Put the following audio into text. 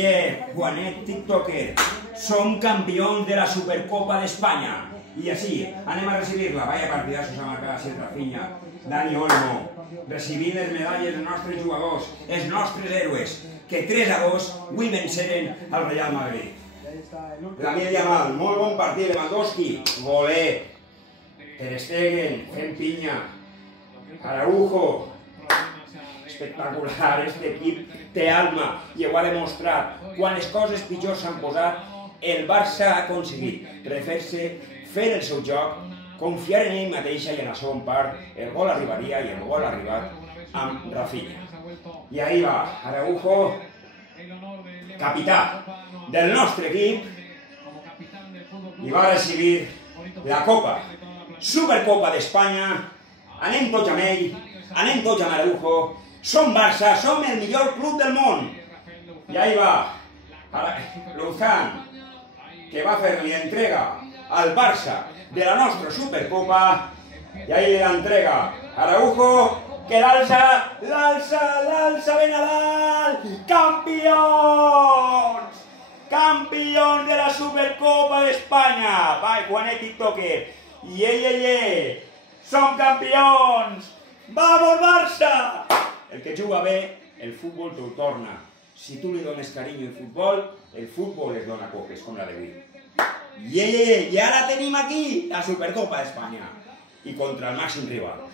Juanet TikToker, som campions de la Supercopa d'Espanya. I així, anem a recibir-la. Vaya partidassos a marcar a Rafinha, Dani Olmo, recibint les medalles dels nostres jugadors, els nostres héroes, que 3-2 avui venceren al Real Madrid. Lamine Yamal, molt bon partit, Lewandowski, goler, Ter Stegen, fent pinya, Araujo, espectacular, este equip té alma i ho ha demostrat. Quan les coses pitjors s'han posat, el Barça ha aconseguit refer-se, fer el seu joc, confiar en ell mateixa i en la segona part el gol arribaria i el gol ha arribat amb Rafinha. I ahí va, Araujo, capità del nostre equip, i va recibir la Copa, Supercopa d'Espanya. Anem tots amb ell, anem tots amb Araujo. Som Barça, som el millor club del món. I ahí va, Luzán, que va fer-li entrega al Barça de la nostra Supercopa. I ahí l'entrega Araujo, que l'alça ben a dalt. Campions! Campions de la Supercopa d'Espanya. Va, Juanet TikToker. Som campions! Vamos, Barça! El que juga bé, el futbol t'ho torna. Si tu li dones carinyo al futbol, el futbol es dona copes, com la d'avui. I ara tenim aquí la Supercopa d'Espanya. I contra el màxim rival.